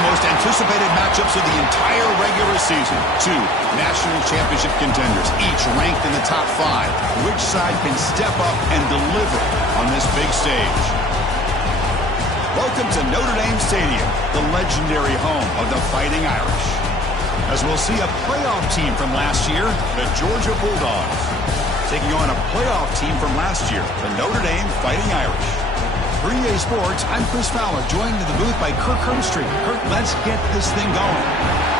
the most anticipated matchups of the entire regular season. Two national championship contenders, each ranked in the top 5. Which side can step up and deliver on this big stage? Welcome to Notre Dame Stadium, the legendary home of the Fighting Irish. As we'll see a playoff team from last year, the Georgia Bulldogs, taking on a playoff team from last year, the Notre Dame Fighting Irish. For EA Sports, I'm Chris Fowler, joined in the booth by Kirk Herbstreit. Kirk, let's get this thing going.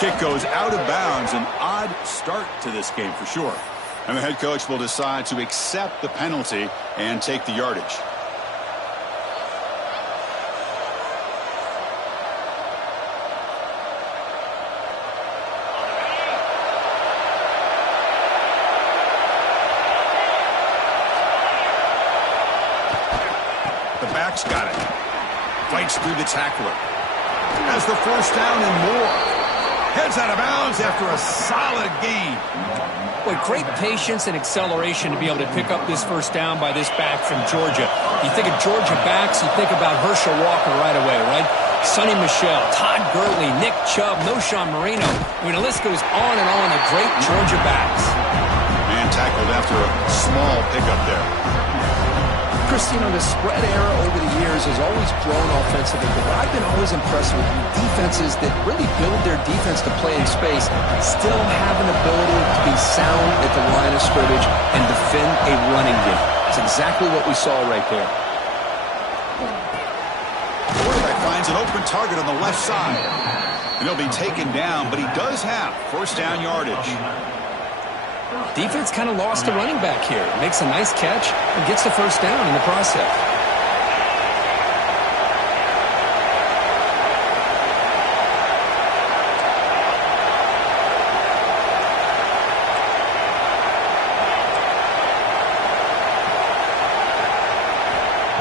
Kick goes out of bounds. An odd start to this game for sure. And the head coach will decide to accept the penalty and take the yardage. The back's got it. Fights through the tackler. Has the first down and more. Heads out of bounds after a solid gain. Boy, great patience and acceleration to be able to pick up this first down by this back from Georgia. You think of Georgia backs, you think about Herschel Walker right away, right? Sonny Michel, Todd Gurley, Nick Chubb, Knowshon Moreno. I mean, the list goes on and on of great Georgia backs. Man tackled after a small pickup there. Christine, the spread era over the years has always grown offensively, but what I've been always impressed with defenses that really build their defense to play in space still have an ability to be sound at the line of scrimmage and defend a running game. It's exactly what we saw right there. The quarterback finds an open target on the left side, and he'll be taken down, but he does have first down yardage. Defense kind of lost the running back here. Makes a nice catch and gets the first down in the process.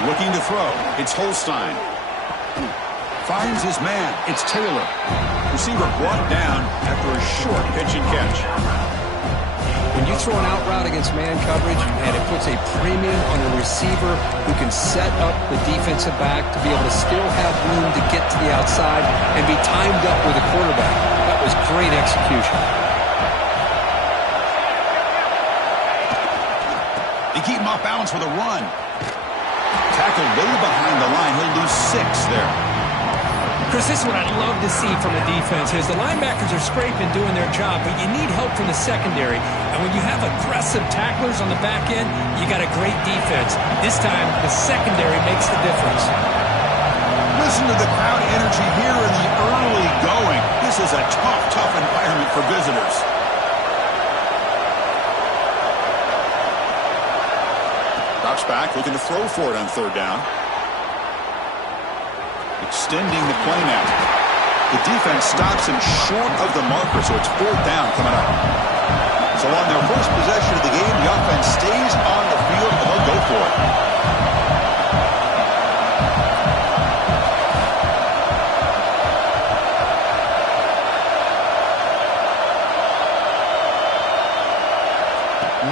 Looking to throw. It's Holstein. Finds his man. It's Taylor. Receiver brought down after a short pitch and catch. When you throw an out route against man coverage, and it puts a premium on a receiver who can set up the defensive back to be able to still have room to get to the outside and be timed up with a quarterback. That was great execution. They keep him off balance with a run. Tackled way behind the line. He'll lose 6 there. Chris, this is what I'd love to see from a defense is the linebackers are scraping, doing their job, but you need help from the secondary. And when you have aggressive tacklers on the back end, you got a great defense. This time, the secondary makes the difference. Listen to the crowd energy here in the early going. This is a tough environment for visitors. Drops back, looking to throw for it on third down. Extending the play now. The defense stops him short of the marker, so it's fourth down coming up. So on their first possession of the game, the offense stays on the field, and they'll go for it.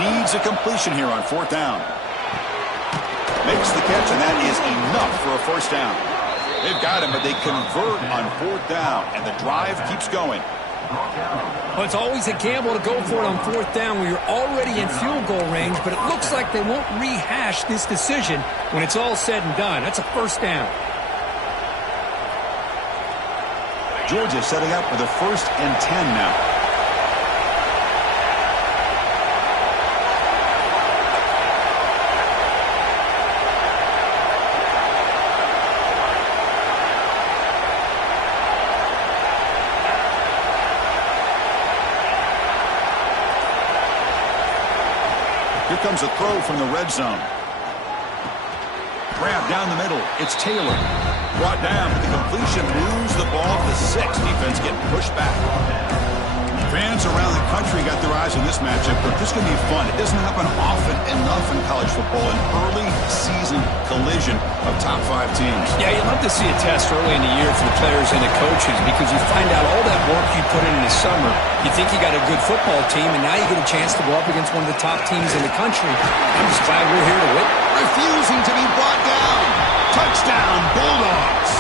Needs a completion here on fourth down. Makes the catch, and that is enough for a first down. They've got him, but they convert on fourth down, and the drive keeps going. Well, it's always a gamble to go for it on fourth down where you're already in field goal range, but it looks like they won't rehash this decision when it's all said and done. That's a first down. Georgia setting up with a 1st and 10 now. Here comes a throw from the red zone. Grab down the middle. It's Taylor. Brought down with the completion. Moves the ball to the 6. Defense getting pushed back. Fans around the country got their eyes on this matchup, but this is going to be fun. It doesn't happen often enough in college football, an early season collision of top 5 teams. Yeah, you'd love to see a test early in the year for the players and the coaches because you find out all that work you put in the summer. You think you got a good football team, and now you get a chance to go up against one of the top teams in the country. I'm just glad we're here to win. Refusing to be brought down. Touchdown, Bulldogs.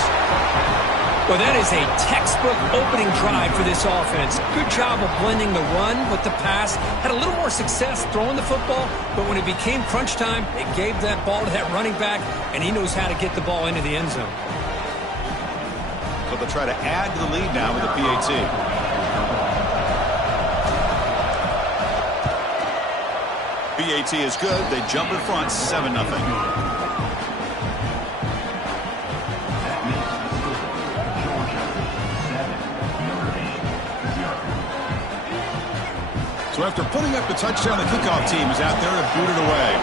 Well, that is a textbook opening drive for this offense. Good job of blending the run with the pass. Had a little more success throwing the football, but when it became crunch time, they gave that ball to that running back, and he knows how to get the ball into the end zone. So they'll try to add to the lead now with the PAT. PAT is good. They jump in front, 7-0. So after putting up the touchdown, the kickoff team is out there to boot it away.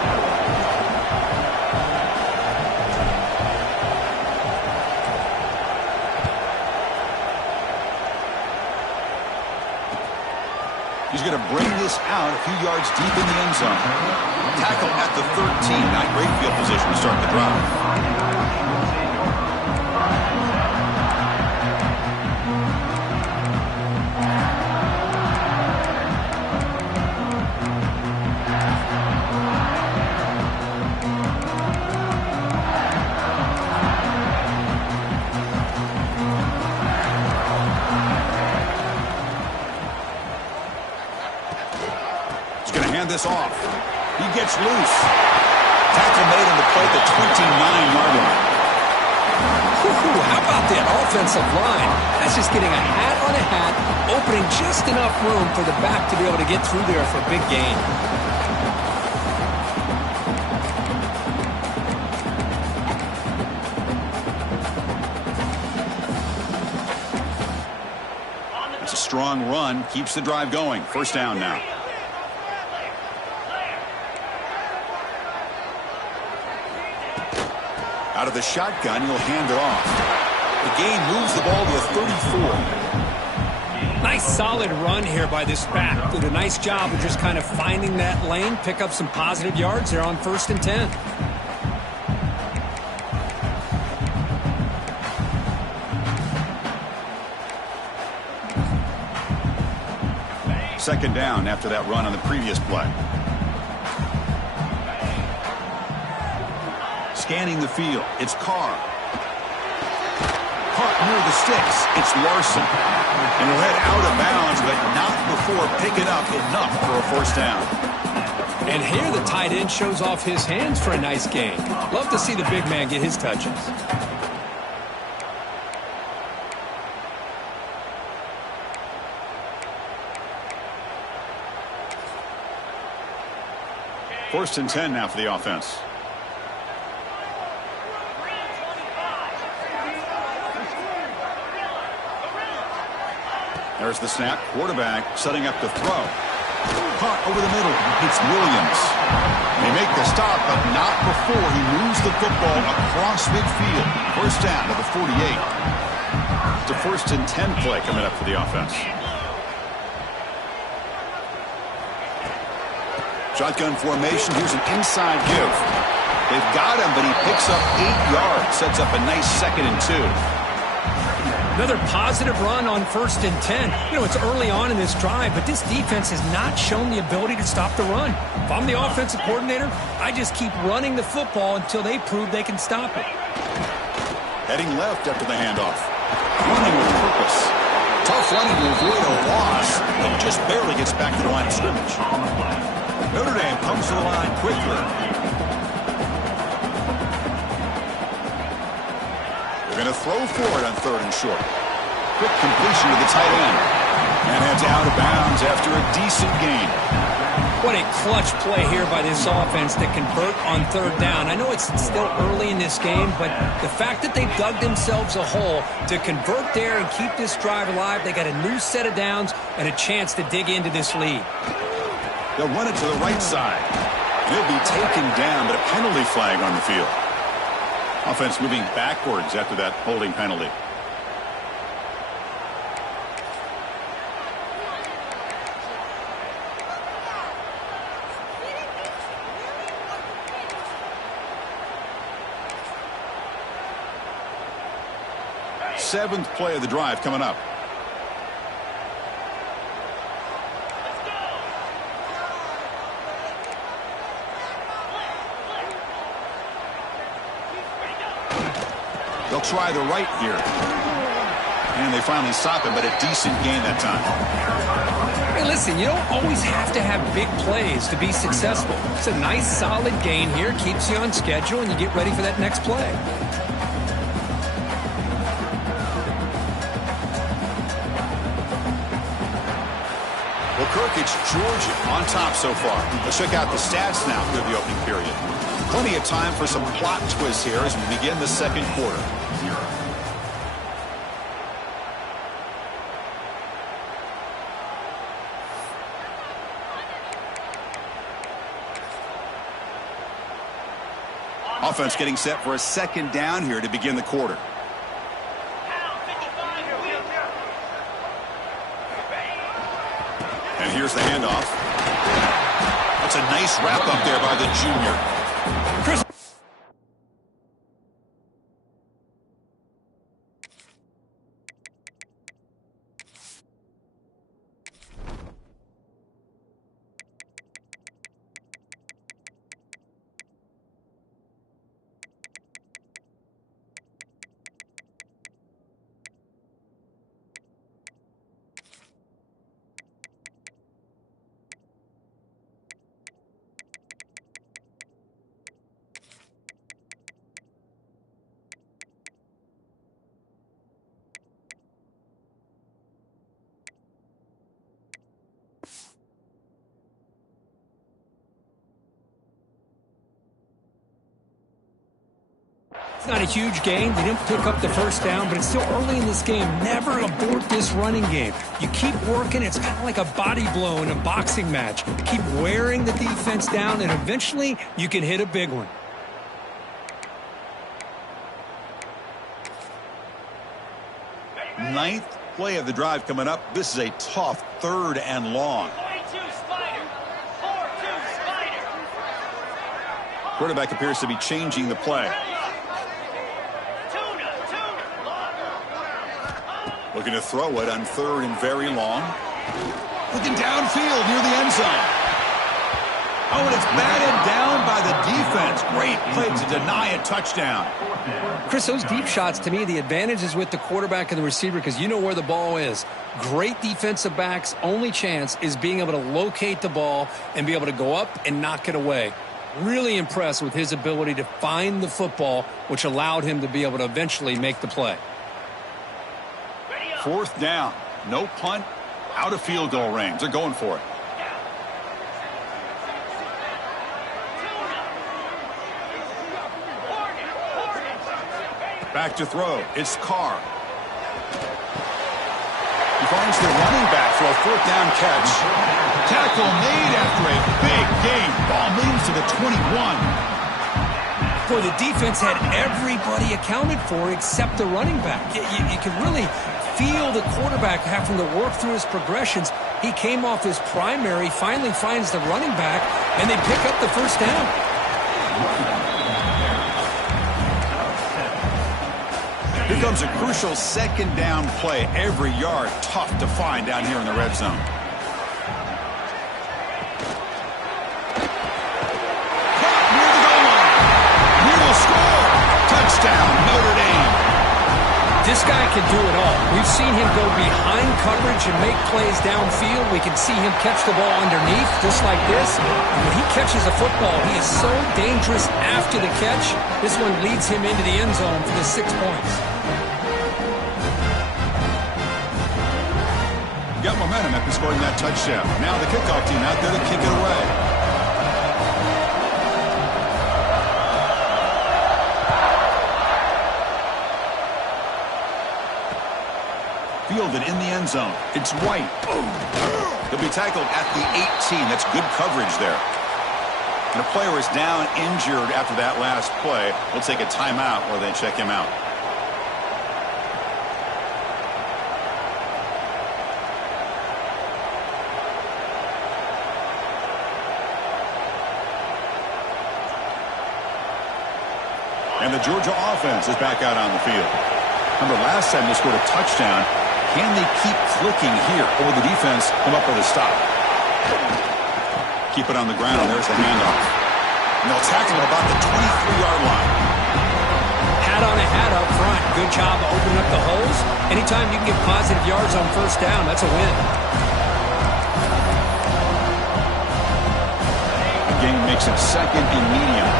He's going to bring this out a few yards deep in the end zone. Tackle at the 13. Not great field position to start the drive. This off. He gets loose. Tackle made on the play at the 29-yard line. How about that offensive line? That's just getting a hat on a hat, opening just enough room for the back to be able to get through there for a big gain. It's a strong run. Keeps the drive going. First down now. Out of the shotgun, he'll hand it off. The gain moves the ball to the 34. Nice solid run here by this back. Did a nice job of just kind of finding that lane, pick up some positive yards there on 1st and 10. Second down after that run on the previous play. Scanning the field. It's Carr. Caught near the sticks. It's Larson. And he'll head out of bounds, but not before picking up enough for a first down. And here the tight end shows off his hands for a nice gain. Love to see the big man get his touches. First and 10 now for the offense. There's the snap. Quarterback setting up the throw. Caught over the middle. It's Williams. They make the stop, but not before he moves the football across midfield. First down to the 48. It's a 1st and 10 play coming up for the offense. Shotgun formation. Here's an inside give. They've got him, but he picks up 8 yards. Sets up a nice 2nd and 2. Another positive run on 1st and 10. You know, it's early on in this drive, but this defense has not shown the ability to stop the run. If I'm the offensive coordinator, I just keep running the football until they prove they can stop it. Heading left after the handoff. Running with purpose. Tough running to avoid a loss, but just barely gets back to the line of scrimmage. Notre Dame comes to the line quickly. Going to throw for it on 3rd and short. Quick completion to the tight end. And heads out of bounds after a decent gain. What a clutch play here by this offense to convert on 3rd down. I know it's still early in this game, but the fact that they've dug themselves a hole to convert there and keep this drive alive, they got a new set of downs and a chance to dig into this lead. They'll run it to the right side. And he'll be taken down, but a penalty flag on the field. Offense moving backwards after that holding penalty. Seventh play of the drive coming up. They'll try the right here. And they finally stop it, but a decent gain that time. Hey, listen, you don't always have to have big plays to be successful. It's a nice, solid gain here. Keeps you on schedule, and you get ready for that next play. Well, Kirk, it's Georgia on top so far. Let's check out the stats now through the opening period. Plenty of time for some plot twists here as we begin the second quarter. Offense getting set for a second down here to begin the quarter. And here's the handoff. That's a nice wrap up there by the junior. Chris. It's not a huge gain. They didn't pick up the first down, but it's still early in this game. Never abort this running game. You keep working. It's kind of like a body blow in a boxing match. Keep wearing the defense down, and eventually you can hit a big one. Ninth play of the drive coming up. This is a tough 3rd and long. Quarterback appears to be changing the play. Looking to throw it on 3rd and very long. Looking downfield near the end zone. Oh, and it's batted down by the defense. Great play to deny a touchdown. Chris, those deep shots, to me, the advantage is with the quarterback and the receiver because you know where the ball is. Great defensive backs' only chance is being able to locate the ball and be able to go up and knock it away. Really impressed with his ability to find the football, which allowed him to be able to eventually make the play. 4th down. No punt. Out of field goal range. They're going for it. Back to throw. It's Carr. He finds the running back for a 4th down catch. Tackle made after a big gain. Ball moves to the 21. Boy, the defense had everybody accounted for except the running back. You can really feel the quarterback having to work through his progressions. He came off his primary, finally finds the running back, and they pick up the first down. Here comes a crucial 2nd down play. Every yard tough to find down here in the red zone. Caught near the goal line. He will score. Touchdown, Notre Dame. This guy can do it all. We've seen him go behind coverage and make plays downfield. We can see him catch the ball underneath, just like this. And when he catches a football, he is so dangerous after the catch. This one leads him into the end zone for the 6 points. Got momentum after scoring that touchdown. Now the kickoff team out there to kick it away. Fielded in the end zone. It's White. He'll be tackled at the 18. That's good coverage there. And a player is down injured after that last play. We'll take a timeout or then check him out. And the Georgia offense is back out on the field. Remember, last time they scored a touchdown. Can they keep clicking here? Or will the defense come up with a stop? Keep it on the ground. There's the handoff. And they'll tackle him about the 23-yard line. Hat on a hat up front. Good job of opening up the holes. Anytime you can get positive yards on first down, that's a win. The game makes it second and medium.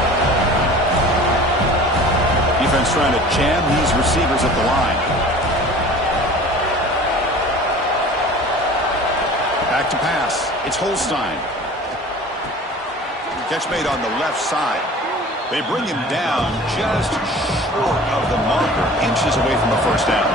Defense trying to jam these receivers at the line. Back to pass. It's Holstein. Catch made on the left side. They bring him down just short of the marker, inches away from the first down.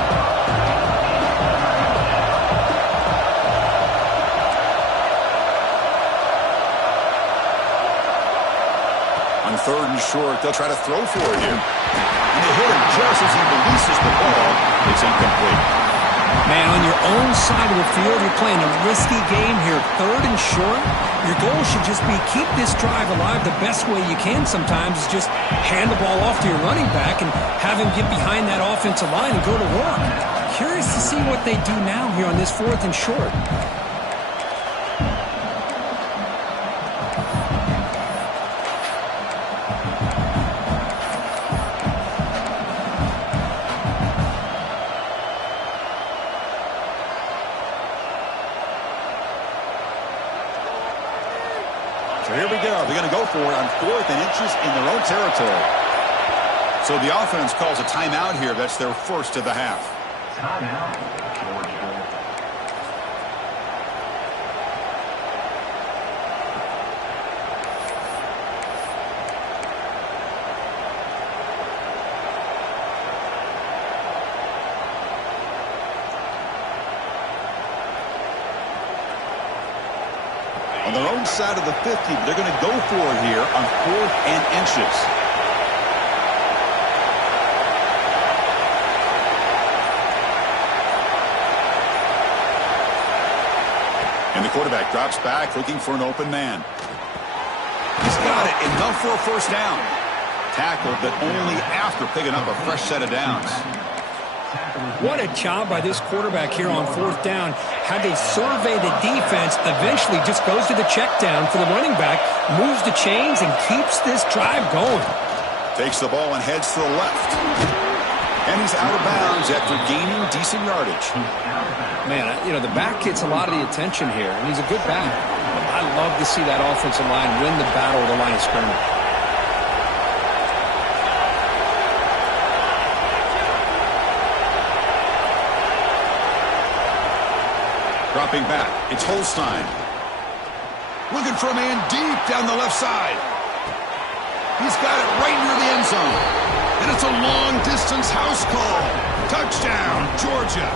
On third and short, they'll try to throw for it here. And they hit him just as he releases the ball. It's incomplete. Man, on your own side of the field, you're playing a risky game here. Third and short, your goal should just be keep this drive alive the best way you can sometimes is just hand the ball off to your running back and have him get behind that offensive line and go to work. Curious to see what they do now here on this fourth and short. So here we go. They're going to go for it on 4th and inches in their own territory. So the offense calls a timeout here. That's their first of the half. Timeout, Georgia. On their own side of the 50, they're going to go for it here on 4th and inches. And the quarterback drops back looking for an open man. He's got it. Enough for a first down. Tackled, but only after picking up a fresh set of downs. What a job by this quarterback here on 4th down. Had they survey the defense, eventually just goes to the check down for the running back, moves the chains, and keeps this drive going. Takes the ball and heads to the left. And he's out of bounds after gaining decent yardage. Man, you know, the back gets a lot of the attention here, and he's a good back. I love to see that offensive line win the battle of the line of scrimmage. Dropping back, it's Holstein. Looking for a man deep down the left side. He's got it right near the end zone. And it's a long-distance house call. Touchdown, Georgia.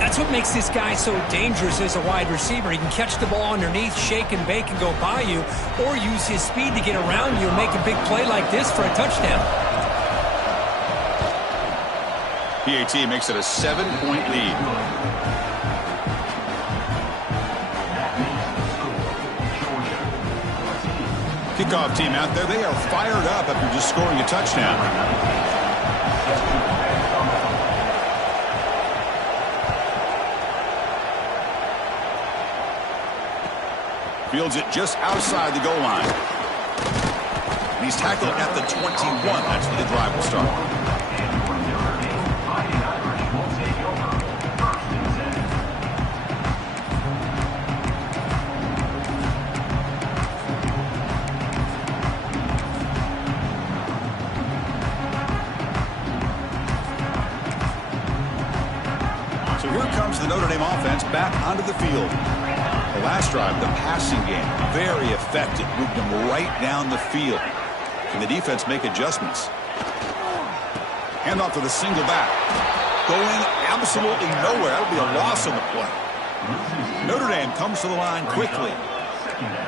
That's what makes this guy so dangerous as a wide receiver. He can catch the ball underneath, shake and bake, and go by you, or use his speed to get around you and make a big play like this for a touchdown. PAT makes it a 7-point lead. Kickoff team out there, they are fired up after just scoring a touchdown. Fields it just outside the goal line. And he's tackled at the 21. That's where the drive will start. So here comes the Notre Dame offense back onto the field. The last drive, the passing game, very effective. Moved them right down the field. Can the defense make adjustments? Handoff to the single back. Going absolutely nowhere. That'll be a loss on the play. Notre Dame comes to the line quickly.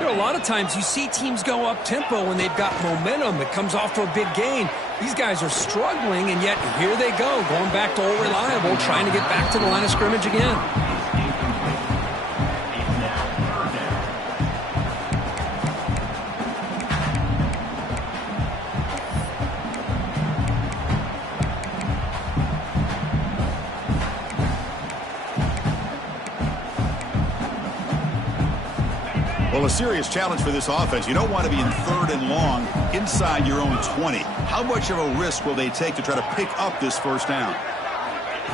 You know, a lot of times you see teams go up-tempo when they've got momentum that comes off to a big gain. These guys are struggling, and yet here they go, going back to old reliable, trying to get back to the line of scrimmage again. Well, a serious challenge for this offense. You don't want to be in 3rd and long inside your own 20. How much of a risk will they take to try to pick up this first down?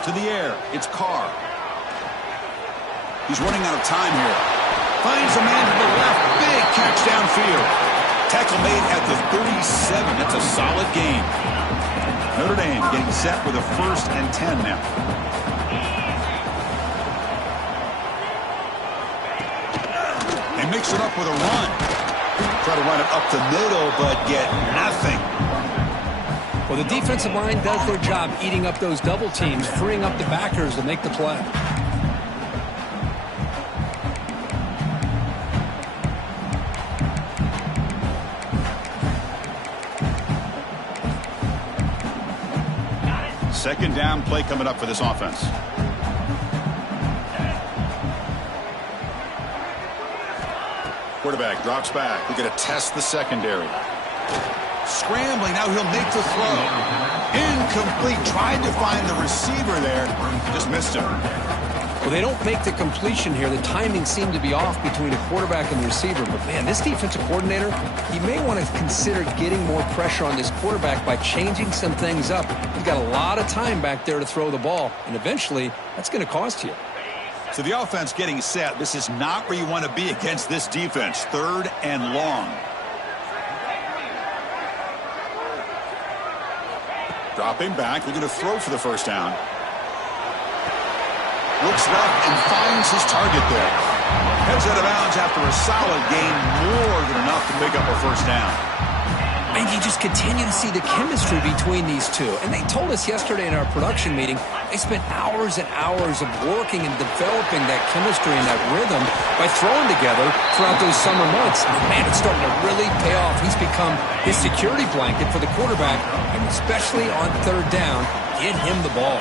To the air, it's Carr. He's running out of time here. Finds a man to the left. Big catch downfield. Tackle made at the 37. That's a solid gain. Notre Dame getting set with a 1st and 10 now. Mix it up with a run. Try to run it up the middle, but get nothing. Well, the defensive line does their job eating up those double teams, freeing up the backers to make the play. Second down play coming up for this offense. Quarterback drops back. We're going to test the secondary. Scrambling. Now he'll make the throw. Incomplete. Tried to find the receiver there. Just missed him. Well, they don't make the completion here. The timing seemed to be off between a quarterback and the receiver. But, man, this defensive coordinator, he may want to consider getting more pressure on this quarterback by changing some things up. He's got a lot of time back there to throw the ball. And eventually, that's going to cost you. So the offense getting set. This is not where you want to be against this defense. 3rd and long. Dropping back. They're going to throw for the first down. Looks left and finds his target there. Heads out of bounds after a solid gain. More than enough to pick up a first down. And you just continue to see the chemistry between these two. And they told us yesterday in our production meeting, they spent hours and hours of working and developing that chemistry and that rhythm by throwing together throughout those summer months. And man, it's starting to really pay off. He's become his security blanket for the quarterback, and especially on 3rd down, get him the ball.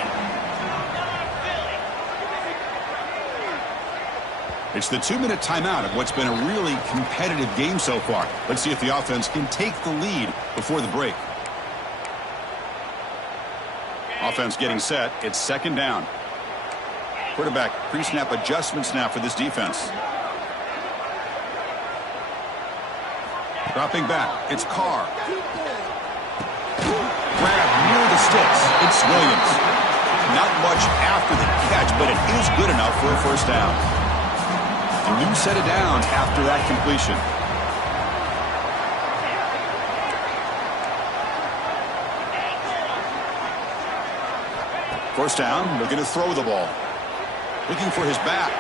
It's the 2-minute timeout of what's been a really competitive game so far. Let's see if the offense can take the lead before the break. Offense getting set. It's 2nd down. Quarterback pre-snap adjustments now for this defense. Dropping back. It's Carr. Grab near the sticks. It's Williams. Not much after the catch, but it is good enough for a first down. A new set of downs after that completion. First down, looking to throw the ball. Looking for his back.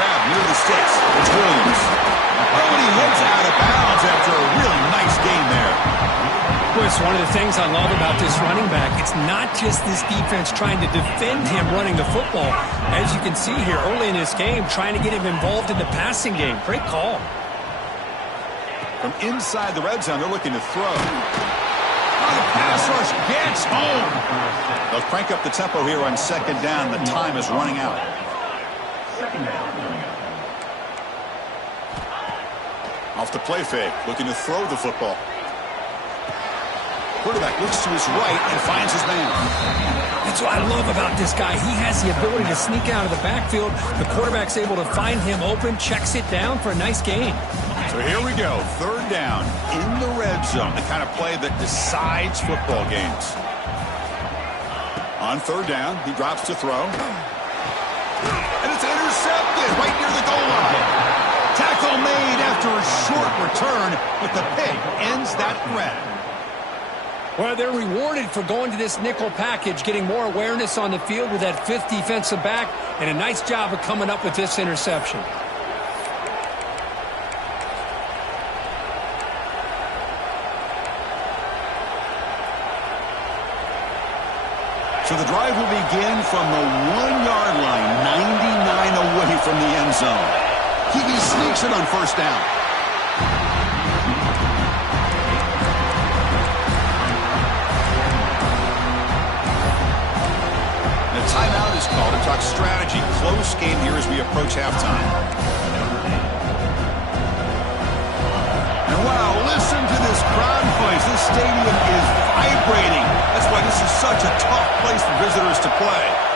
Grab near the sticks. It's Williams. Oh, and he heads out of bounds after a really nice gain there. Well, it's one of the things I love about this running back. It's not just this defense trying to defend him running the football. As you can see here early in this game, trying to get him involved in the passing game. Great call. From inside the red zone, they're looking to throw. Oh, the pass rush gets home. They'll crank up the tempo here on 2nd down. The time is running out. Off the play fake, looking to throw the football. Quarterback looks to his right and finds his man. That's what I love about this guy. He has the ability to sneak out of the backfield. The quarterback's able to find him open, checks it down for a nice gain. So here we go, 3rd down in the red zone, the kind of play that decides football games. On 3rd down, he drops to throw. And it's intercepted right near the goal line. Tackle made after a short return, but the pick ends that threat. Well, they're rewarded for going to this nickel package, getting more awareness on the field with that 5th defensive back, and a nice job of coming up with this interception. So the drive will begin from the 1-yard line, 99 away from the end zone. He sneaks it on first down. The timeout is called to talk strategy. Close game here as we approach halftime. And wow, listen to this crowd place. This stadium is vibrating. That's why this is such a tough place for visitors to play.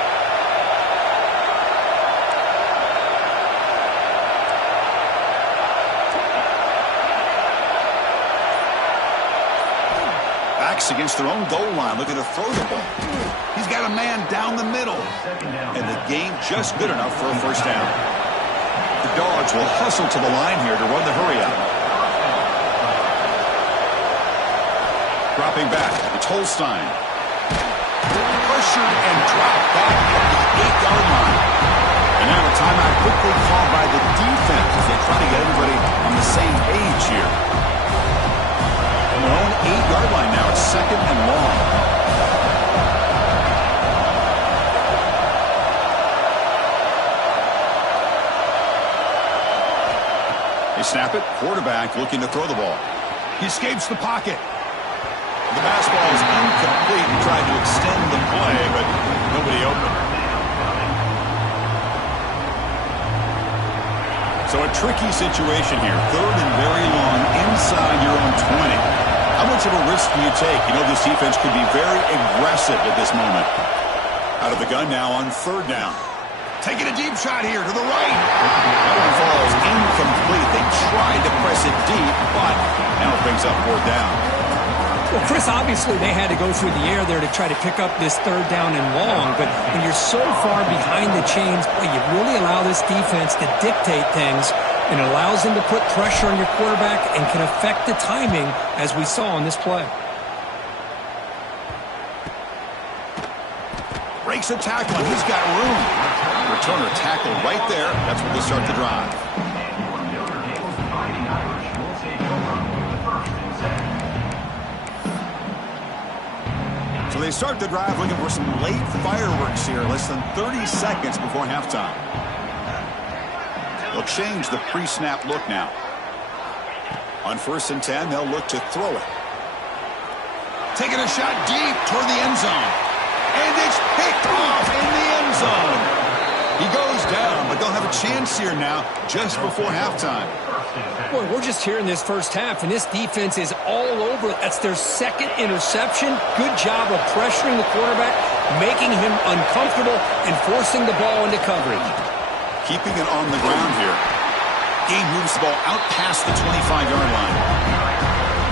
Against their own goal line, looking to throw the ball. He's got a man down the middle. And the game just good enough for a first down. The Dogs will hustle to the line here to run the hurry up. Dropping back, it's Holstein. Pressured and dropped back at the 8-yard line. And now a timeout quickly called by the defense as they try to get everybody on the same page here. Their own 8-yard line now. It's second and long. They snap it. Quarterback looking to throw the ball. He escapes the pocket. The pass ball is incomplete. He tried to extend the play, but nobody open. So a tricky situation here. Third and very long inside your own 20. How much of a risk do you take? You know this defense could be very aggressive at this moment. Out of the gun now on third down. Taking a deep shot here to the right. That one falls incomplete. They tried to press it deep, but now it brings up fourth down. Well, Chris, obviously they had to go through the air there to try to pick up this third down and long, but when you're so far behind the chains, boy, you really allow this defense to dictate things, and it allows them to put pressure on your quarterback and can affect the timing, as we saw on this play. Breaks a tackle, and he's got room. Returner tackle right there. That's where they start the drive. So they start the drive looking for some late fireworks here. Less than 30 seconds before halftime. They'll change the pre-snap look now. On 1st and 10, they'll look to throw it. Taking a shot deep toward the end zone. And it's picked off in the end zone. He goes down, but they'll have a chance here now just before halftime. Boy, we're just here in this first half, and this defense is all over it. That's their second interception. Good job of pressuring the quarterback, making him uncomfortable, and forcing the ball into coverage. Keeping it on the ground here. Game moves the ball out past the 25-yard line.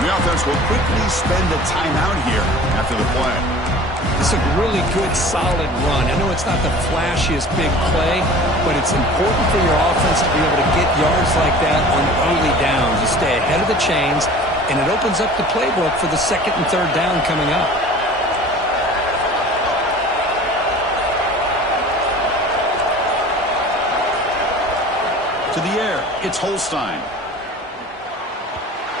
The offense will quickly spend a timeout here after the play. It's a really good, solid run. I know it's not the flashiest big play, but it's important for your offense to be able to get yards like that on early downs. You stay ahead of the chains, and it opens up the playbook for the second and third down coming up. To the air, it's Holstein.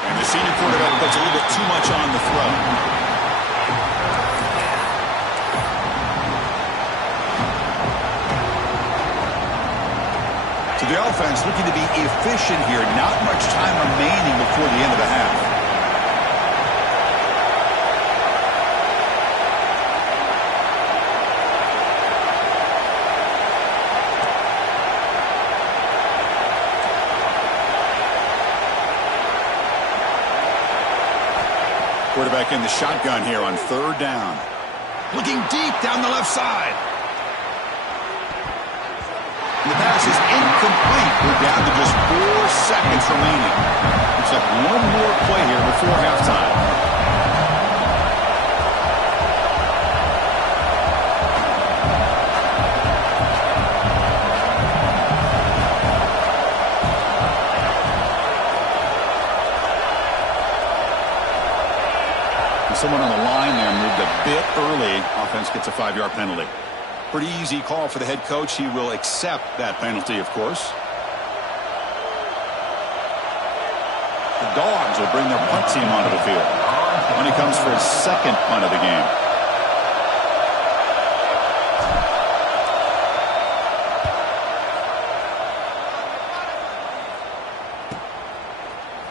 And the senior quarterback puts a little bit too much on the throw. To the offense, looking to be efficient here. Not much time remaining before the end of the half. Quarterback in the shotgun here on third down. Looking deep down the left side. And the pass is incomplete. We're down to just 4 seconds remaining. Looks like one more play here before halftime. Someone on the line there moved a bit early. Offense gets a 5-yard penalty. Pretty easy call for the head coach. He will accept that penalty, of course. The Dogs will bring their punt team onto the field when he comes for his second punt of the game.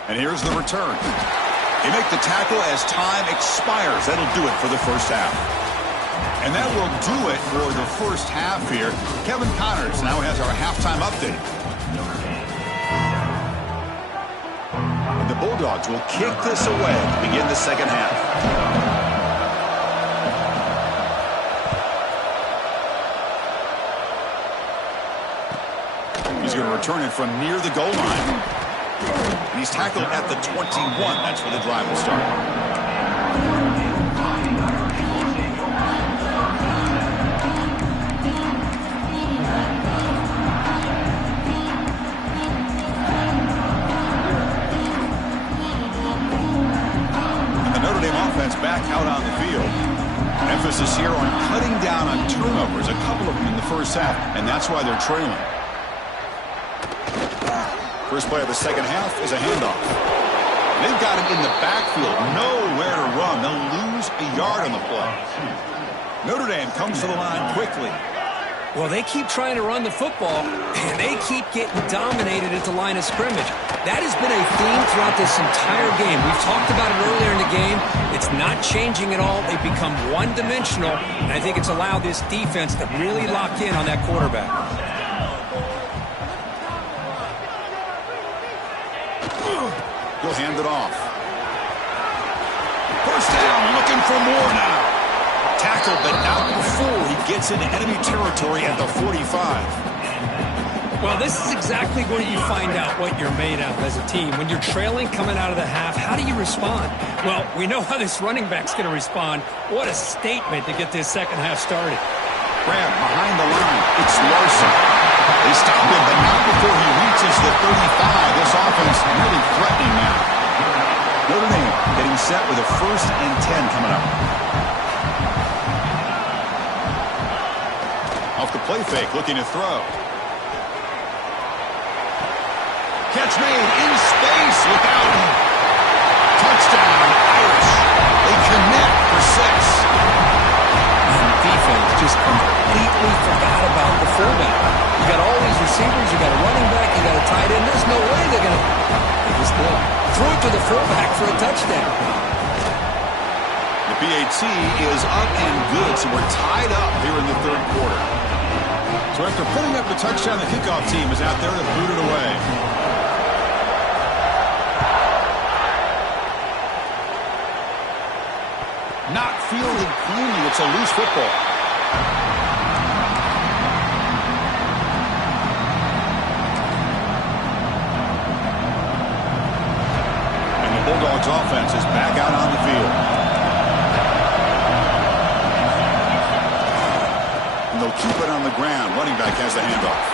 And here's the return. They make the tackle as time expires. That'll do it for the first half. And that will do it for the first half here. Kevin Connors now has our halftime update. And the Bulldogs will kick this away to begin the second half. He's going to return it from near the goal line. And he's tackled at the 21. That's where the drive will start. And the Notre Dame offense back out on the field. Emphasis here on cutting down on turnovers, a couple of them in the first half, and that's why they're trailing. First play of the second half is a handoff. They've got him in the backfield, nowhere to run. They'll lose a yard on the play. Notre Dame comes to the line quickly. Well, they keep trying to run the football, and they keep getting dominated at the line of scrimmage. That has been a theme throughout this entire game. We've talked about it earlier in the game. It's not changing at all. They've become one-dimensional, and I think it's allowed this defense to really lock in on that quarterback. He'll hand it off. First down, looking for more now. Tackled, but not before he gets into enemy territory at the 45. Well, this is exactly where you find out what you're made of as a team. When you're trailing coming out of the half, how do you respond? Well, we know how this running back's going to respond. What a statement to get this second half started. Grab behind the line. It's Larson. They stop him, but not before he reaches the 35. This offense really threatening now. Notre Dame getting set with a 1st and 10 coming up. Off the play fake, looking to throw. Catch made in space without him. Touchdown, Irish. They connect for 6. And defense just completely forgot about the fullback. You got all these receivers, you got a running back, you got a tight end. There's no way they're going to... They just did. Threw it to the fullback for a touchdown. The PAT is up and good, so we're tied up here in the third quarter. So after putting up the touchdown, the kickoff team is out there to boot it away. Not fielded cleanly. It's a loose football. And the Bulldogs offense is back out on the field. And they'll keep it on the ground. Running back has the handoff.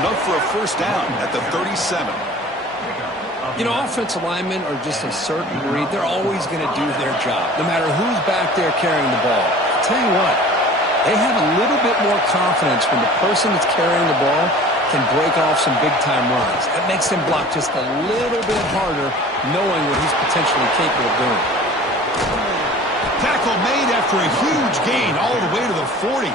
Enough for a first down at the 37. You know, offensive linemen are just a certain breed. They're always going to do their job, no matter who's back there carrying the ball. I'll tell you what, they have a little bit more confidence when the person that's carrying the ball can break off some big-time runs. That makes them block just a little bit harder, knowing what he's potentially capable of doing. Tackle made after a huge gain all the way to the 40.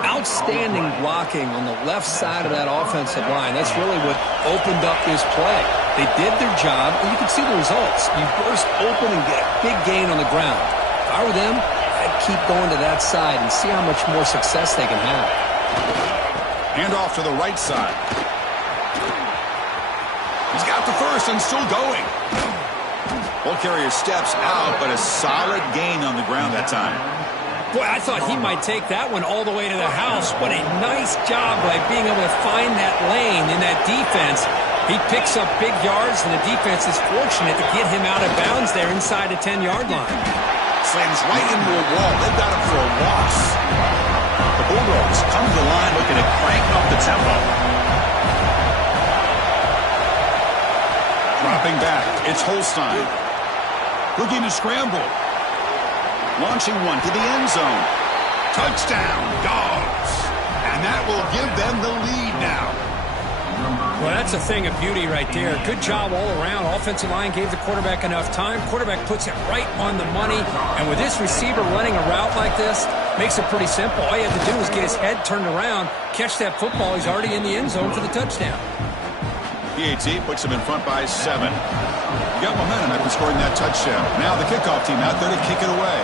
Outstanding blocking on the left side of that offensive line. That's really what opened up this play. They did their job, and you can see the results. You burst open and get a big gain on the ground. If I were them, I'd keep going to that side and see how much more success they can have. Hand off to the right side. He's got the first and still going. Ball carrier steps out, but a solid gain on the ground that time. Boy, I thought he might take that one all the way to the house. What a nice job by being able to find that lane in that defense. He picks up big yards, and the defense is fortunate to get him out of bounds there inside the 10-yard line. Slams right into a wall. They've got him for a loss. The Bulldogs come to the line looking to crank up the tempo. Dropping back, it's Holstein. Looking to scramble. Launching one to the end zone. Touchdown, Dogs. And that will give them the lead now. Well, that's a thing of beauty right there. Good job all around. Offensive line gave the quarterback enough time. Quarterback puts it right on the money. And with this receiver running a route like this, makes it pretty simple. All you have to do is get his head turned around, catch that football. He's already in the end zone for the touchdown. PAT puts them in front by 7. You got momentum after scoring that touchdown. Now the kickoff team out there to kick it away.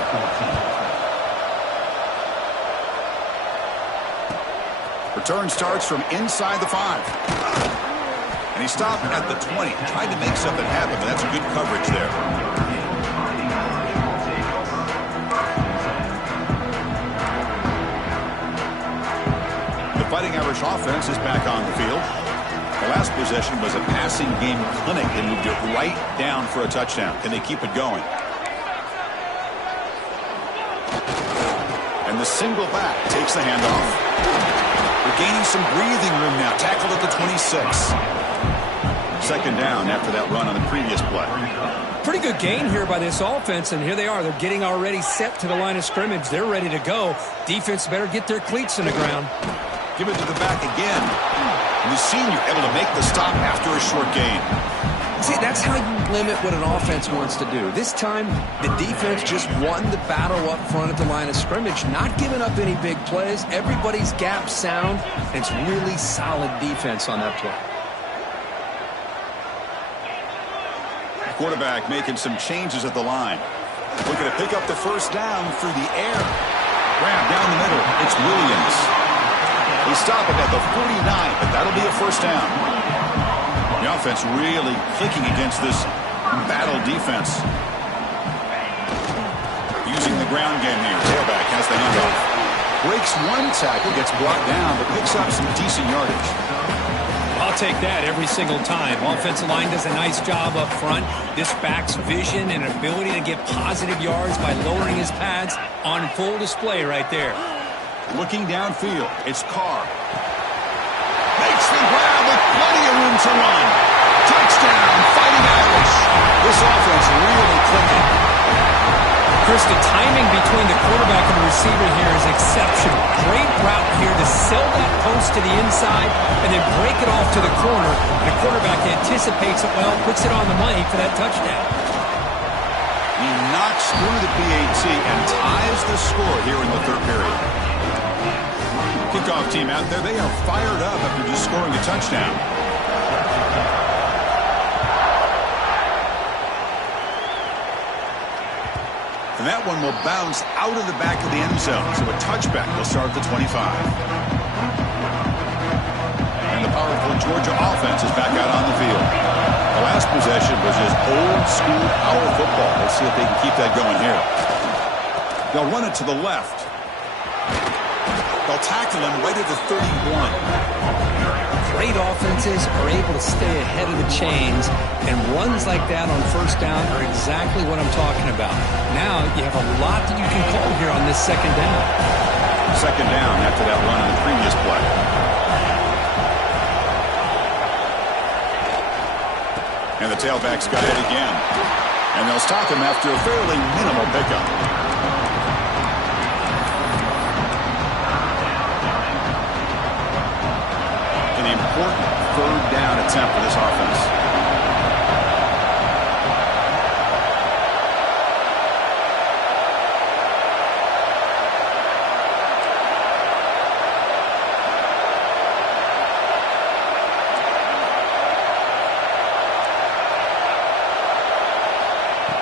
Return starts from inside the 5. And he stopped at the 20. Tried to make something happen, but that's good coverage there. The Fighting Irish offense is back on the field. The last possession was a passing game clinic. They moved it right down for a touchdown. Can they keep it going? And the single back takes the handoff. We're gaining some breathing room now. Tackled at the 26. Second down after that run on the previous play. Pretty good gain here by this offense, and here they are. They're getting already set to the line of scrimmage. They're ready to go. Defense better get their cleats in the ground. Give it to the back again. And the senior able to make the stop after a short gain. See, that's how you limit what an offense wants to do. This time, the defense just won the battle up front at the line of scrimmage, not giving up any big plays. Everybody's gap sound. It's really solid defense on that play. Quarterback making some changes at the line. Looking to pick up the first down through the air. Grab down the middle. It's Williams. They stop it at the 49, but that'll be a first down. The offense really clicking against this battle defense. Using the ground game here. Tailback has the handoff. Breaks one tackle, gets brought down, but picks up some decent yardage. I'll take that every single time. Offensive line does a nice job up front. This back's vision and ability to get positive yards by lowering his pads on full display right there. Looking downfield, it's Carr. Makes the grab with plenty of room to run. Touchdown, Fighting Irish. This offense really clicking. Chris, the timing between the quarterback and the receiver here is exceptional. Great route here to sell that post to the inside and then break it off to the corner. The quarterback anticipates it well, puts it on the money for that touchdown. He knocks through the PAT and ties the score here in the third period. Kickoff team out there, they are fired up after just scoring a touchdown. And that one will bounce out of the back of the end zone. So a touchback will start at the 25. And the powerful Georgia offense is back out on the field. The last possession was just old school power football. Let's see if they can keep that going here. They'll run it to the left. They'll tackle him right at the 31. Great offenses are able to stay ahead of the chains, and runs like that on first down are exactly what I'm talking about. Now you have a lot that you can call here on this second down. Second down after that run on the previous play. And the tailback's got it again. And they'll stop him after a fairly minimal pickup. Important third down attempt for this offense.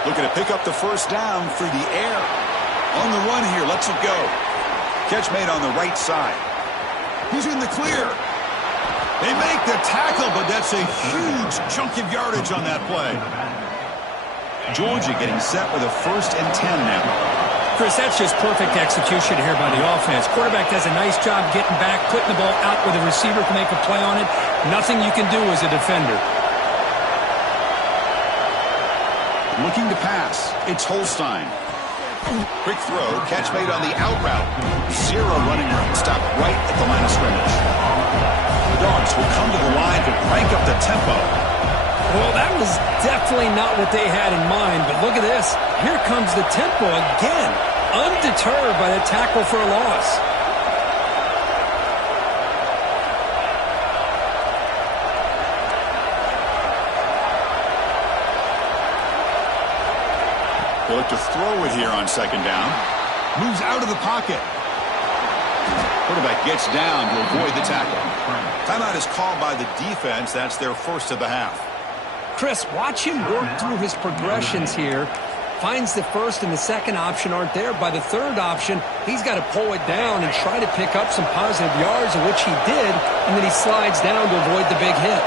Looking to pick up the first down through the air. On the run here, lets it go. Catch made on the right side. He's in the clear. They make the tackle, but that's a huge chunk of yardage on that play. Georgia getting set with a 1st and 10 now. Chris, that's just perfect execution here by the offense. Quarterback does a nice job getting back, putting the ball out where the receiver can make a play on it. Nothing you can do as a defender. Looking to pass. It's Holstein. Quick throw. Catch made on the out route. Zero running room. Stopped right at the line of scrimmage. The Dogs will come to the line to crank up the tempo. Well, that was definitely not what they had in mind, but look at this. Here comes the tempo again, undeterred by the tackle for a loss. They look to throw it here on second down. Moves out of the pocket. Quarterback gets down to avoid the tackle. Timeout is called by the defense. That's their first of the half. Chris, watch him work through his progressions here. Finds the first and the second option aren't there. By the third option, he's got to pull it down and try to pick up some positive yards, which he did, and then he slides down to avoid the big hit.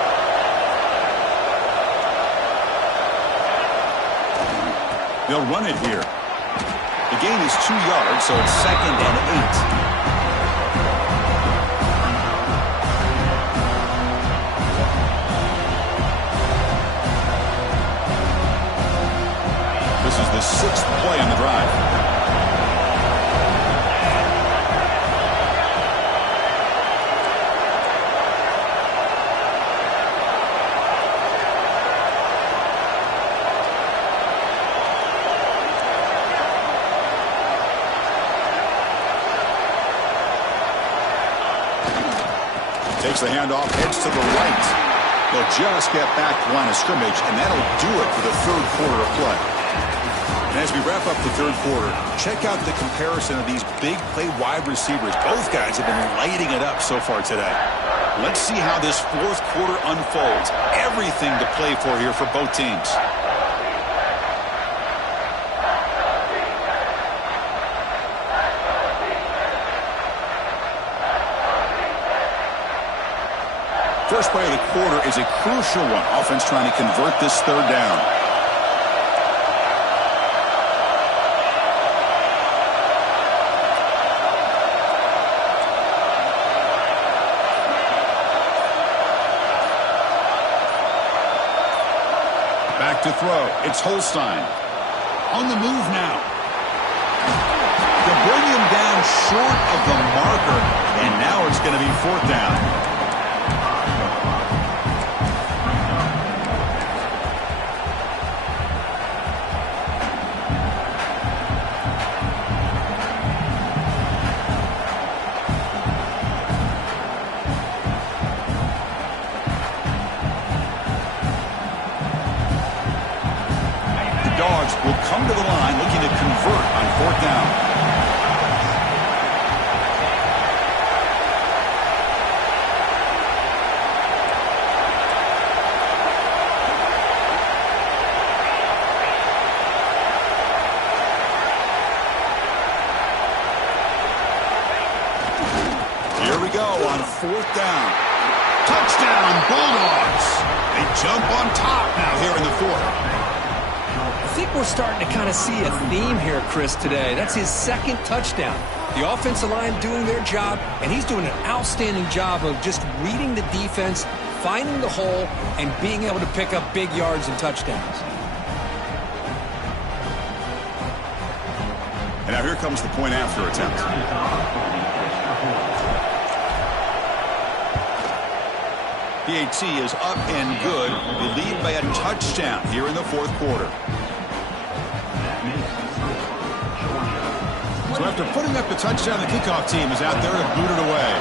They'll run it here. The gain is 2 yards, so it's 2nd and 8. This is the 6th play on the drive. Takes the handoff, heads to the right. They'll just get back to line of scrimmage, and that'll do it for the third quarter of play. And as we wrap up the third quarter, check out the comparison of these big play wide receivers. Both guys have been lighting it up so far today. Let's see how this fourth quarter unfolds. Everything to play for here for both teams. First play of the quarter is a crucial one. Offense trying to convert this third down. Back to throw. It's Holstein. On the move now. They'll bring him down short of the marker, and now it's going to be 4th down. Will come to the line looking to convert on 4th down. Here we go on 4th down. Touchdown, Bulldogs. They jump on top now here in the 4th. I think we're starting to kind of see a theme here, Chris, today. That's his 2nd touchdown. The offensive line doing their job, and he's doing an outstanding job of just reading the defense, finding the hole, and being able to pick up big yards and touchdowns. And now here comes the point after attempt. PAT is up and good. They lead by a touchdown here in the 4th quarter. So after putting up the touchdown, the kickoff team is out there to boot it away.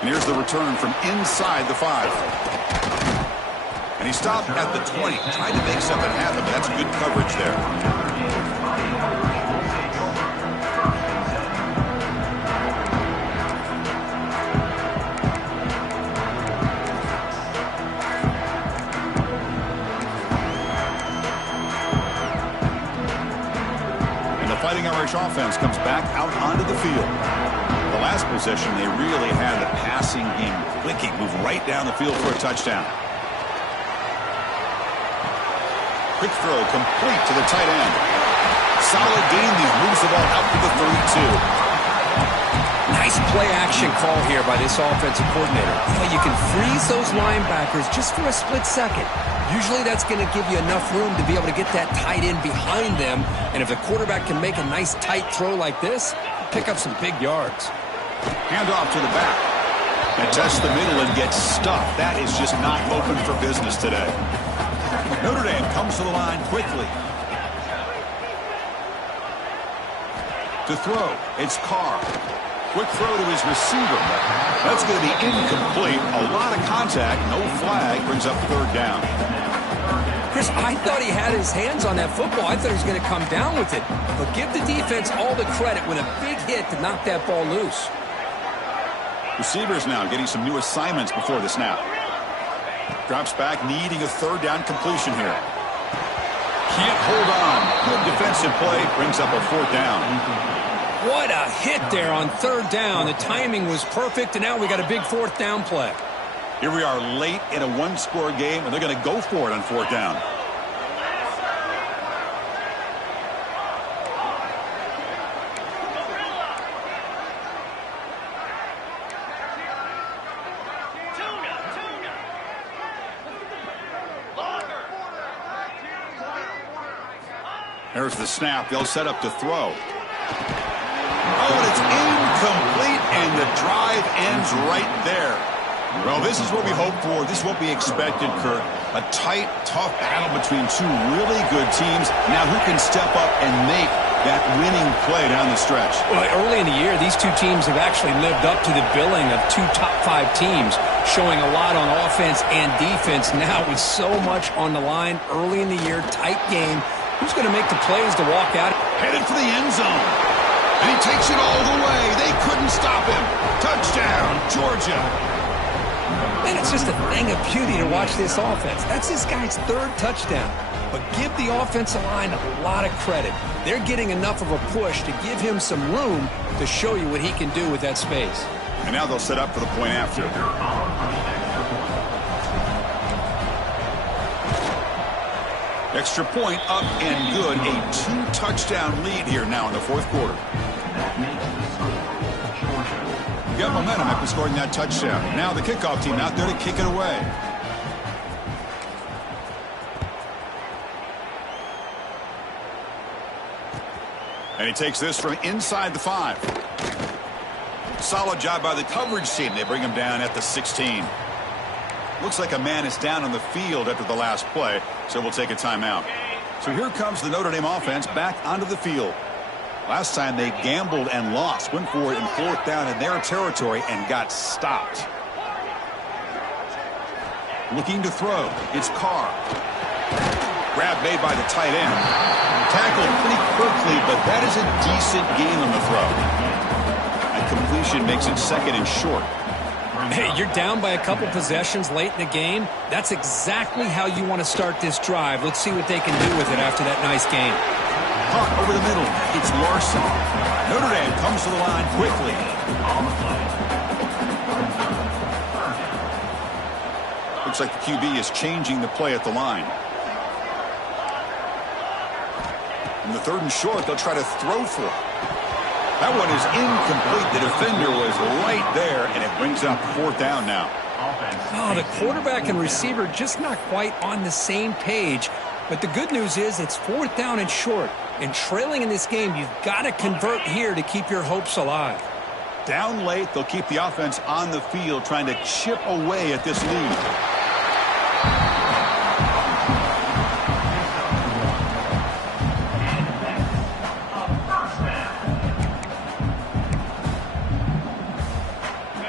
And here's the return from inside the 5. And he stopped at the 20. Tried to make something happen, but that's good coverage there. Fighting Irish offense comes back out onto the field. The last possession, they really had the passing game clicking, move right down the field for a touchdown. Quick throw complete to the tight end. Solid gain there, moves the ball out to the 32. Nice play action call here by this offensive coordinator. You can freeze those linebackers just for a split second. Usually that's going to give you enough room to be able to get that tight end behind them. And if the quarterback can make a nice tight throw like this, pick up some big yards. Hand off to the back. And test the middle and get stuffed. That is just not open for business today. Notre Dame comes to the line quickly. To throw, it's Carr. Quick throw to his receiver. That's going to be incomplete. A lot of contact. No flag. Brings up third down. Chris, I thought he had his hands on that football. I thought he was going to come down with it. But give the defense all the credit with a big hit to knock that ball loose. Receivers now getting some new assignments before the snap. Drops back, needing a third down completion here. Can't hold on. Good defensive play. Brings up a fourth down. What a hit there on third down. The timing was perfect, and now we got a big fourth down play. Here we are late in a one-score game, and they're going to go for it on fourth down. There's the snap. They'll set up to throw. Oh, and it's incomplete, and the drive ends right there. Well, this is what we hope for. This is what we expected, Kurt. A tight, tough battle between two really good teams. Now, who can step up and make that winning play down the stretch? Well, early in the year, these two teams have actually lived up to the billing of two top-5 teams, showing a lot on offense and defense. Now, with so much on the line early in the year, tight game, who's going to make the plays to walk out? Headed for the end zone. And he takes it all the way. They couldn't stop him. Touchdown, Georgia. And it's just a thing of beauty to watch this offense. That's this guy's third touchdown. But give the offensive line a lot of credit. They're getting enough of a push to give him some room to show you what he can do with that space. And now they'll set up for the point after. Extra point up and good. A 2-touchdown lead here now in the fourth quarter. Got momentum after scoring that touchdown. Now the kickoff team out there to kick it away. And he takes this from inside the 5. Solid job by the coverage team. They bring him down at the 16. Looks like a man is down on the field after the last play, so we'll take a timeout. So here comes the Notre Dame offense back onto the field. Last time they gambled and lost, went for it in fourth down in their territory and got stopped. Looking to throw. It's Carr. Grab made by the tight end. Tackled pretty quickly, but that is a decent gain on the throw. And completion makes it second and short. Hey, you're down by a couple possessions late in the game. That's exactly how you want to start this drive. Let's see what they can do with it after that nice game. Caught over the middle. It's Larson. Notre Dame comes to the line quickly. Looks like the QB is changing the play at the line. In the third and short, they'll try to throw for it. That one is incomplete. The defender was right there, and it brings up fourth down now. Oh, the quarterback and receiver just not quite on the same page. But the good news is it's fourth down and short. And trailing in this game, you've got to convert here to keep your hopes alive. Down late, they'll keep the offense on the field, trying to chip away at this lead.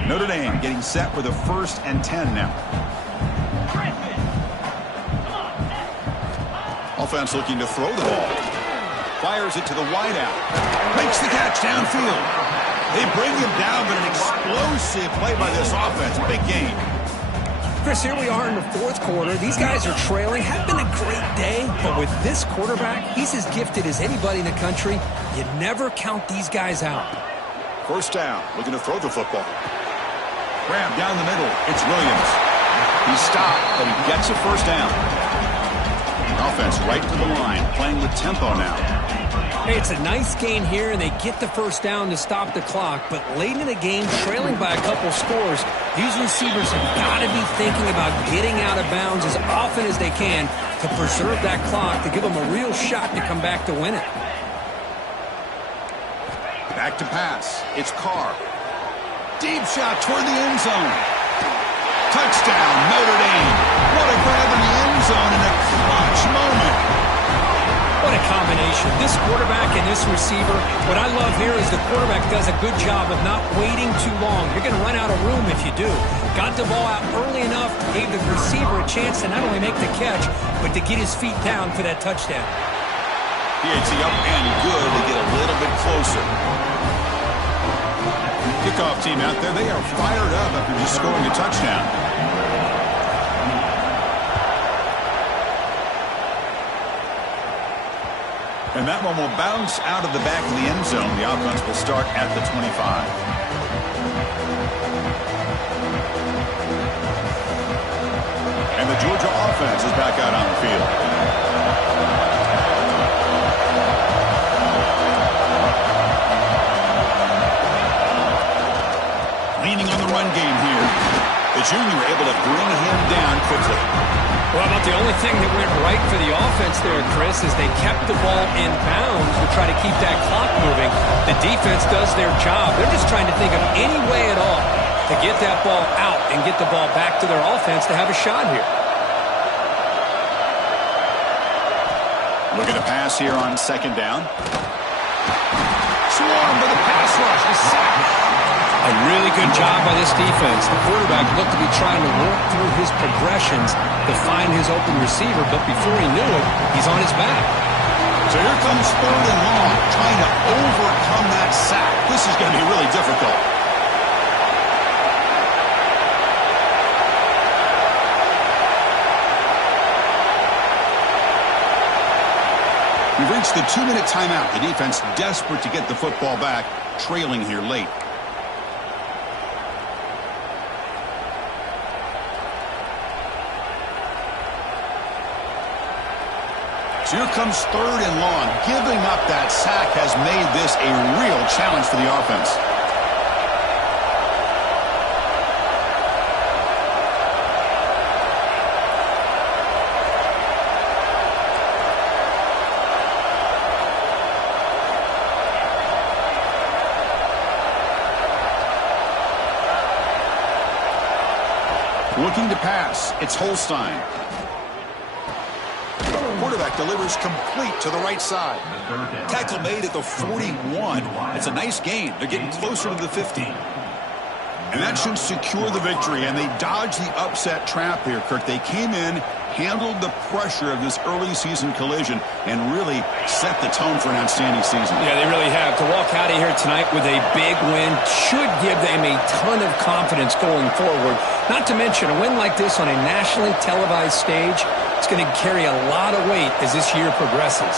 Notre Dame getting set with a 1st and 10 now. Offense looking to throw the ball. Fires it to the wideout. Makes the catch downfield. They bring him down, but an explosive play by this offense. Big game. Chris, here we are in the fourth quarter. These guys are trailing. Have been a great day, but with this quarterback, he's as gifted as anybody in the country. You never count these guys out. First down, looking to throw the football. Grab down the middle. It's Williams. He's stopped, but he gets a first down. Offense right to the line, playing with tempo now. Hey, it's a nice gain here, and they get the first down to stop the clock. But late in the game, trailing by a couple scores, these receivers have got to be thinking about getting out of bounds as often as they can to preserve that clock, to give them a real shot to come back to win it. Back to pass. It's Carr. Deep shot toward the end zone. Touchdown, Notre Dame. What a grab in the end zone in a clutch moment. What a combination. This quarterback and this receiver, what I love here is the quarterback does a good job of not waiting too long. You're going to run out of room if you do. Got the ball out early enough, gave the receiver a chance to not only make the catch, but to get his feet down for that touchdown. PAT up and good to get a little bit closer. Kickoff team out there, they are fired up after just scoring a touchdown. And that one will bounce out of the back of the end zone. The offense will start at the 25. And the Georgia offense is back out on the field. Leaning on the run game here. The junior able to bring him down quickly. Well, about the only thing that went right for the offense there, Chris, is they kept the ball in bounds to try to keep that clock moving. The defense does their job. They're just trying to think of any way at all to get that ball out and get the ball back to their offense to have a shot here. Look at the pass here on second down. Swarm for the pass rush. The sack. A really good job by this defense. The quarterback looked to be trying to work through his progressions to find his open receiver, but before he knew it, he's on his back. So here comes 3rd and long, trying to overcome that sack. This is going to be really difficult. We've reached the 2-minute timeout. The defense desperate to get the football back, trailing here late. So here comes 3rd and long. Giving up that sack has made this a real challenge for the offense. Looking to pass. It's Holstein. Quarterback delivers complete to the right side. Tackle made at the 41. It's a nice gain. They're getting closer to the 50. And that should secure the victory. And they dodged the upset trap here, Kirk. They came in, handled the pressure of this early season collision, and really set the tone for an outstanding season. Yeah, they really have. To walk out of here tonight with a big win should give them a ton of confidence going forward. Not to mention, a win like this on a nationally televised stage, it's going to carry a lot of weight as this year progresses.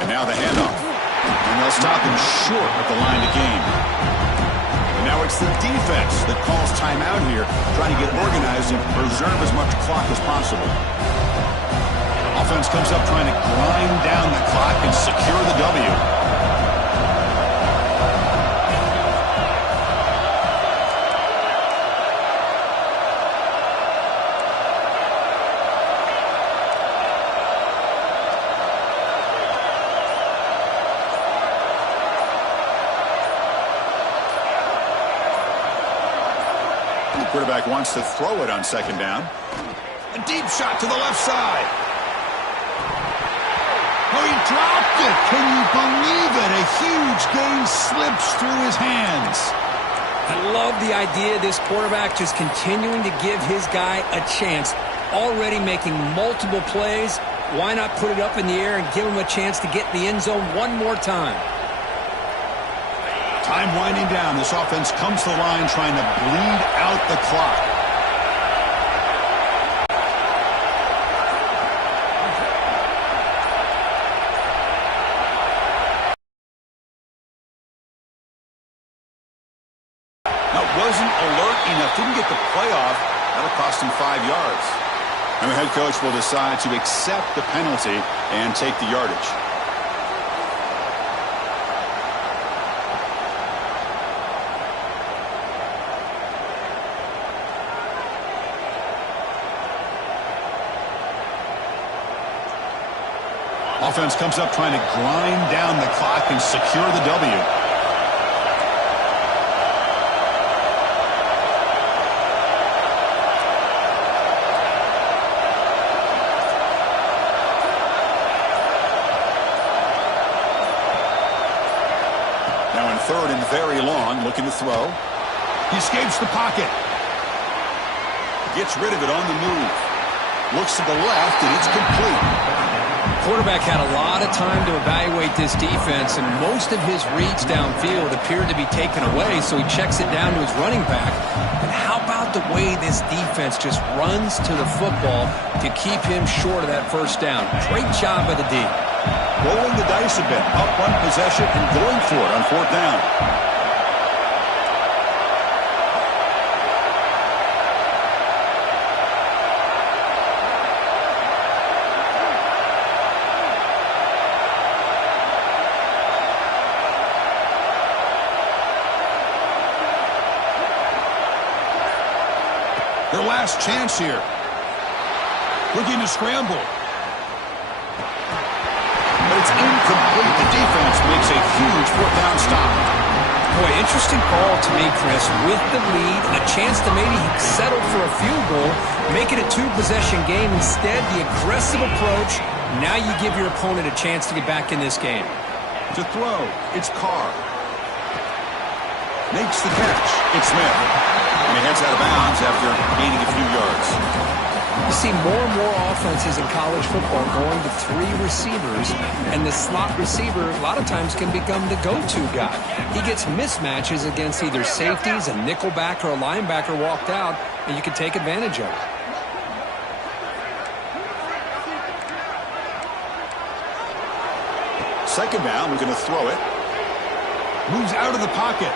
And now the handoff. And they'll stop him short at the line of game. And now it's the defense that calls timeout here, trying to get organized and preserve as much clock as possible. Offense comes up trying to grind down the clock and secure the W. The quarterback wants to throw it on second down. A deep shot to the left side. Oh, he dropped it. Can you believe it? A huge gain slips through his hands. I love the idea of this quarterback just continuing to give his guy a chance. Already making multiple plays. Why not put it up in the air and give him a chance to get in the end zone one more time? Time winding down. This offense comes to the line trying to bleed out the clock. Wasn't alert enough, didn't get the playoff. That'll cost him 5 yards. And the head coach will decide to accept the penalty and take the yardage. Offense comes up trying to grind down the clock and secure the W. Looking to throw. He escapes the pocket. Gets rid of it on the move. Looks to the left, and it's complete. Quarterback had a lot of time to evaluate this defense, and most of his reads downfield appeared to be taken away, so he checks it down to his running back. And how about the way this defense just runs to the football to keep him short of that first down? Great job by the D. Rolling the dice a bit, up one possession and going for it on fourth down. Their last chance here. Looking to scramble. But it's incomplete. The defense makes a huge fourth down stop. Boy, interesting call to me, Chris. With the lead, a chance to maybe settle for a field goal, make it a two-possession game. Instead, the aggressive approach. Now you give your opponent a chance to get back in this game. To throw, it's Carr. Makes the catch. It's Smith. And he heads out of bounds after gaining a few yards. You see more and more offenses in college football going to three receivers, and the slot receiver a lot of times can become the go-to guy. He gets mismatches against either safeties, a nickelback, or a linebacker walked out, and you can take advantage of it. Second down, we're going to throw it. Moves out of the pocket.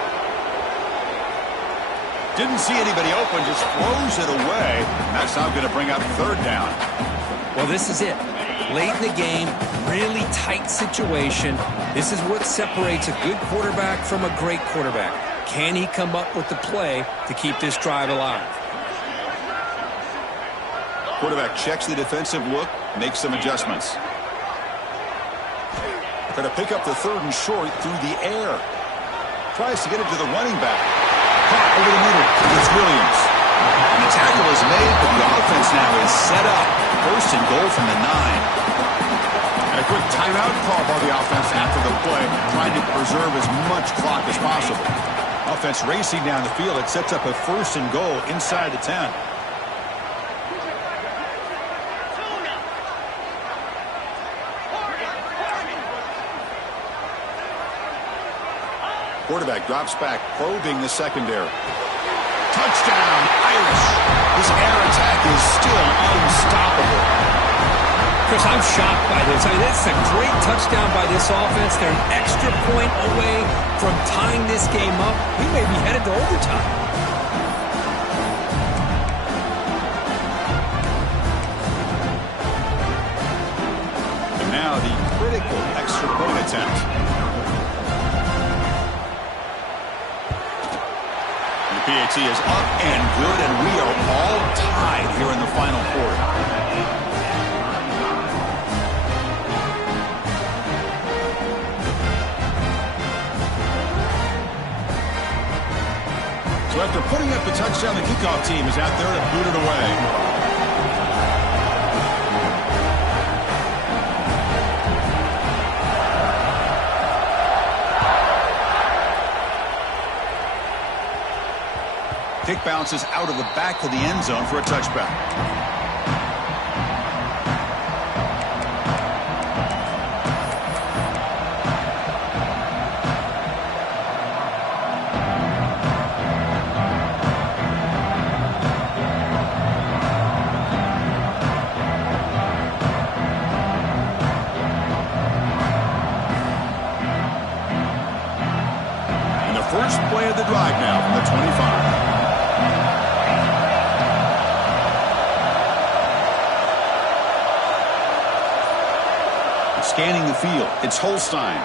Didn't see anybody open, just throws it away. And that's now going to bring up third down. Well, this is it. Late in the game, really tight situation. This is what separates a good quarterback from a great quarterback. Can he come up with the play to keep this drive alive? Quarterback checks the defensive look, makes some adjustments. Going to pick up the third and short through the air. Tries to get it to the running back. Caught over the middle. It's Williams. And the tackle is made, but the offense now is set up. First and goal from the 9. And a quick timeout call by the offense after the play, trying to preserve as much clock as possible. Offense racing down the field. It sets up a first and goal inside the 10. Quarterback drops back, probing the secondary. Touchdown, Irish. This air attack is still unstoppable. Chris, I'm shocked by this. I mean, it's a great touchdown by this offense. They're an extra point away from tying this game up. We may be headed to overtime. And now the critical extra point attempt. PAT is up and good, and we are all tied here in the final quarter. So after putting up the touchdown, the kickoff team is out there to boot it away. Kick bounces out of the back of the end zone for a touchback. And the first play of the drive now from the 25. Scanning the field. It's Holstein.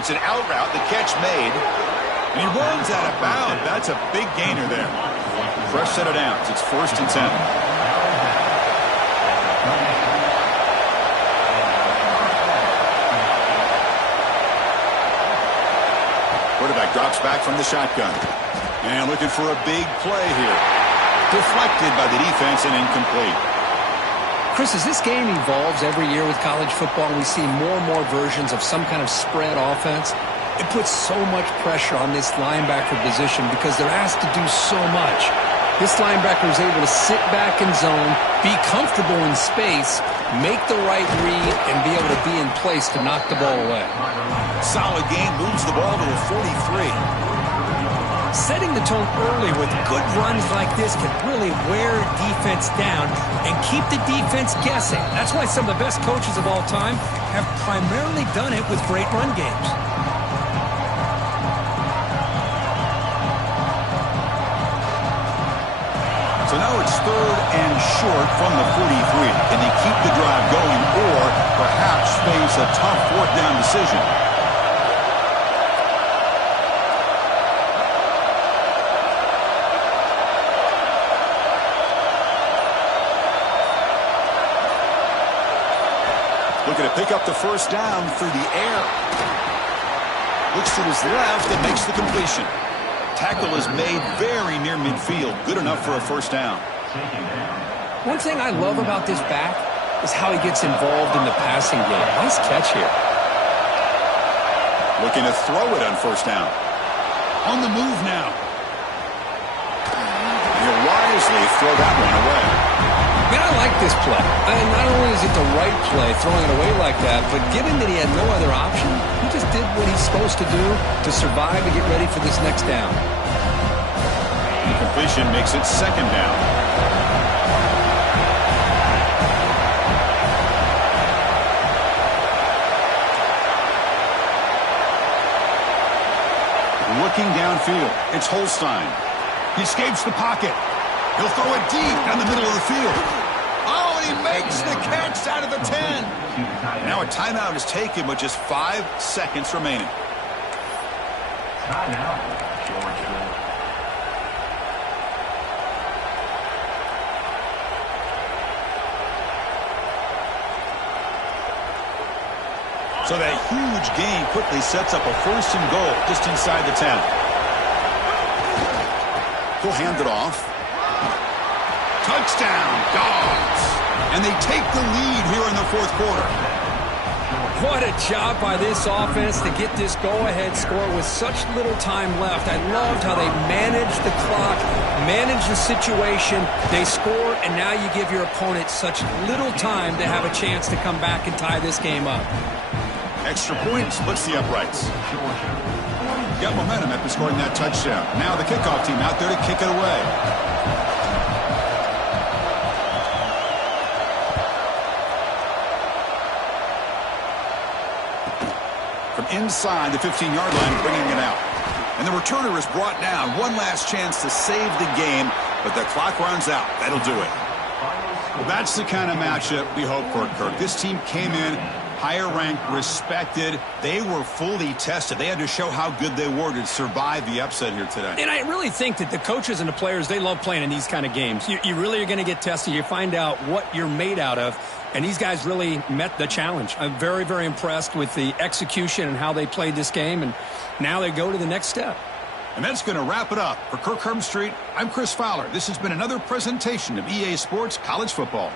It's an out route. The catch made. And he runs out of bounds. That's a big gainer there. Fresh set of downs. It's first and 10. Quarterback drops back from the shotgun. And looking for a big play here. Deflected by the defense and incomplete. Chris, as this game evolves every year with college football, we see more and more versions of some kind of spread offense. It puts so much pressure on this linebacker position because they're asked to do so much. This linebacker is able to sit back in zone, be comfortable in space, make the right read, and be able to be in place to knock the ball away. Solid game, moves the ball to the 43. Setting the tone early with good runs like this can really wear defense down and keep the defense guessing. That's why some of the best coaches of all time have primarily done it with great run games. So now it's 3rd and short from the 43. Can they keep the drive going or perhaps face a tough 4th down decision? Looking to pick up the 1st down through the air. Looks to his left and makes the completion. Tackle is made very near midfield. Good enough for a 1st down. One thing I love about this back is how he gets involved in the passing game. Nice catch here. Looking to throw it on 1st down. On the move now. He'll wisely throw that one away. Man, I like this play. Not only is it the right play, throwing it away like that, but given that he had no other option, he just did what he's supposed to do to survive and get ready for this next down. The completion makes it 2nd down. Looking downfield, it's Holstein. He escapes the pocket. He'll throw it deep down the middle of the field. Oh, and he makes the catch out of the 10. Now a timeout is taken with just 5 seconds remaining. Timeout, Georgia. So that huge gain quickly sets up a 1st and goal just inside the 10. He'll hand it off. Touchdown, Dogs. And they take the lead here in the 4th quarter. What a job by this offense to get this go-ahead score with such little time left. I loved how they managed the clock, managed the situation. They scored, and now you give your opponent such little time to have a chance to come back and tie this game up. Extra point splits the uprights. Got momentum after scoring that touchdown. Now the kickoff team out there to kick it away. From inside the 15-yard line, bringing it out. And the returner is brought down. One last chance to save the game, but the clock runs out. That'll do it. Well, that's the kind of matchup we hope for, Kirk. This team came in higher ranked, respected. They were fully tested. They had to show how good they were to survive the upset here today. And I really think that the coaches and the players, they love playing in these kind of games. You really are going to get tested. You find out what you're made out of. And these guys really met the challenge. I'm very, very impressed with the execution and how they played this game. And now they go to the next step. And that's going to wrap it up. For Kirk Herbstreit, I'm Chris Fowler. This has been another presentation of EA Sports College Football.